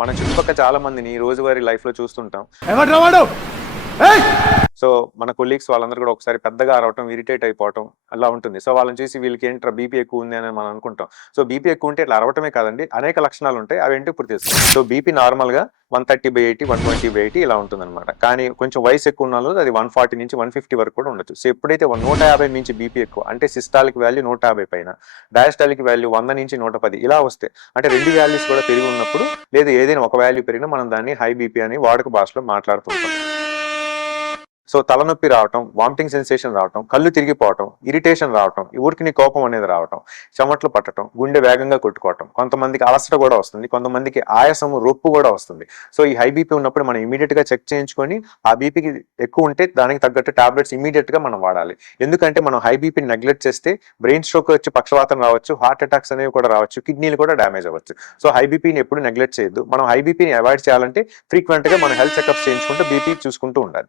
మన చుట్టుపక్కల చాలా మందిని రోజువారీ లైఫ్ లో చూస్తుంటాం. సో మన కొలీగ్స్ వాళ్ళందరూ కూడా ఒకసారి పెద్దగా అరవటం, ఇరిటేట్ అయిపోవటం అలా ఉంటుంది. సో వాళ్ళని చూసి వీళ్ళకి ఏంట్రా బీపీ ఎక్కువ ఉంది అని మనం అనుకుంటాం. సో బీపీ ఎక్కువ ఉంటే ఇట్లా అరవటమే కాదండి, అనేక లక్షణాలు ఉంటాయి. అవేంటి ఇప్పుడు తెలుసుకుందాం. సో బీపీ నార్మల్ గా 130/80, 120/80 ఇలా ఉంటుందన్నమాట. కానీ కొంచెం వయసు ఎక్కువ ఉన్న వాళ్ళు అది 140 నుంచి 150 వరకు కూడా ఉండొచ్చు. సో ఎప్పుడైతే 150 నుంచి బీపీ ఎక్కువ అంటే సిస్టాలిక్ వాల్యూ 150 పైన, డయాస్టాలిక్ వాల్యూ 100 నుంచి 110 ఇలా వస్తే అంటే రెండు వాల్యూస్ కూడా పెరిగి ఉన్నప్పుడు, లేదా ఏదైనా ఒక వాల్యూ పెరిగినా మనం దాన్ని హై బీపీ అని వాడుక భాషలో మాట్లాడుతుంటాం. సో తలనొప్పి రావటం, వామిటింగ్ సెన్సేషన్ రావటం, కళ్ళు తిరిగిపోవటం, ఇరిటేషన్ రావటం, ఊరికి కోపం అనేది రావటం, చెమట్లు పట్టడం, గుండె వేగంగా కొట్టుకోవటం, కొంతమందికి అలసట కూడా వస్తుంది, కొంతమందికి ఆయాసము, రొప్పు కూడా వస్తుంది. సో ఈ హై బీపీ ఉన్నప్పుడు మనం ఇమీడియట్ గా చెక్ చేయించుకొని ఆ బీపీకి ఎక్కువ ఉంటే దానికి తగ్గట్టు టాబ్లెట్స్ ఇమీడియట్ గా మనం వాడాలి. ఎందుకంటే మనం హై బీపీని నెగ్లెక్ట్ చేస్తే బ్రెయిన్ స్ట్రోక్ వచ్చి పక్షవాతం రావచ్చు, హార్ట్ అటాక్స్ అనేవి కూడా రావచ్చు, కిడ్నీలు కూడా డ్యామేజ్ అవ్వచ్చు. సో హై బీపీని ఎప్పుడు నెగ్లెక్ట్ చేయొద్దు. మనం హై బీపీని అవాయిడ్ చేయాలంటే ఫ్రీక్వెంట్ గా మనం హెల్త్ చెకప్స్ చేయించుకుంటూ బీపీ చూసుకుంటూ ఉండాలి.